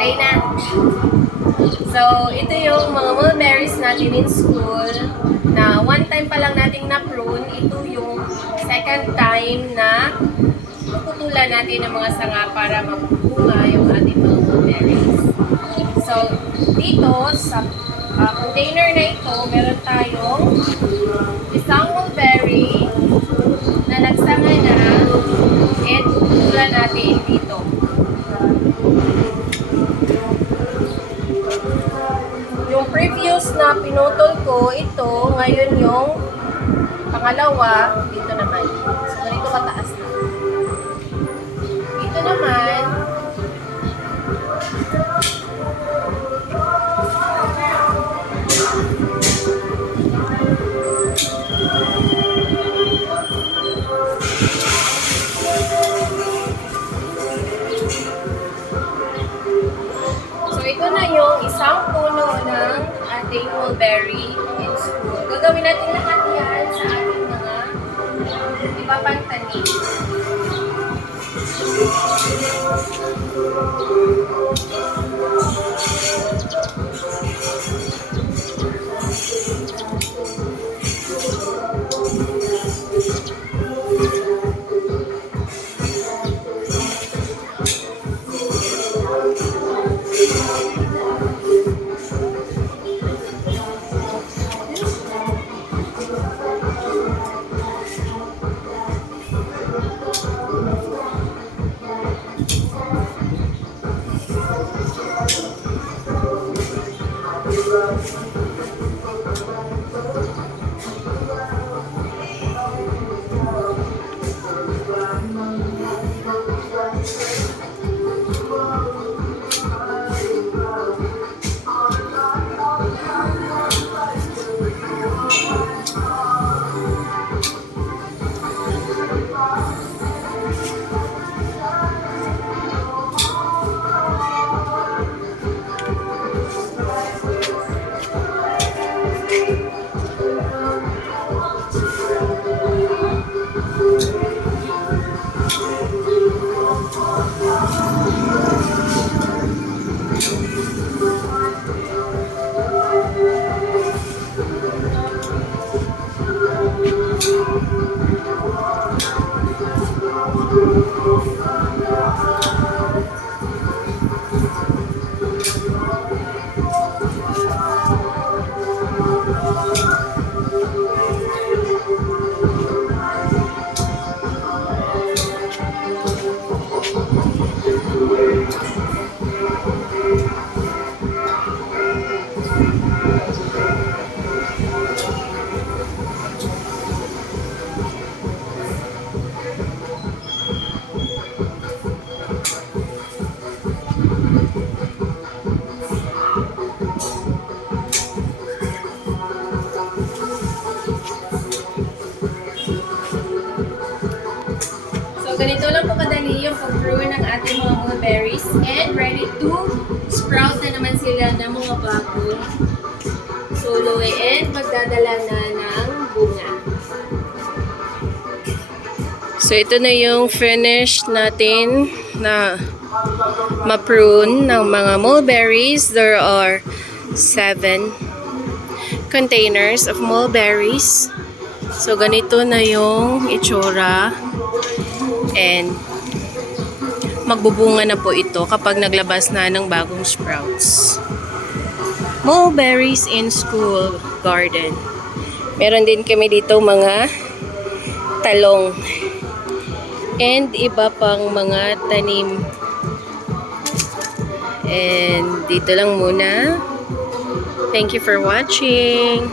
Play na. So, ito yung mga mulberries natin in school na one time pa lang nating na-prune. Ito yung second time na puputulan natin ng mga sanga para magbunga yung ating mga mulberries. So, dito sa container na ito, meron tayong isang mulberry na nagsanga na and puputulan natin dito. Yung previous na pinutol ko, ito, ngayon yung pangalawa, dito naman. So, ganito kataas na. Dito naman, so, ito na yung isang puno ng ating mulberry in school. Gagawin natin lahat yan sa ating mga ibabang tanim. Ganito lang po kadali yung pag-prune ng ating mga mulberries and ready to sprout na naman sila ng mga bagong soloy and magdadala na ng bunga. So ito na yung finish natin na ma-prune ng mga mulberries. There are 7 containers of mulberries. So ganito na yung itsura. And magbubunga na po ito kapag naglabas na ng bagong sprouts. Mulberries in school garden. Meron din kami dito mga talong and iba pang mga tanim. And dito lang muna. Thank you for watching.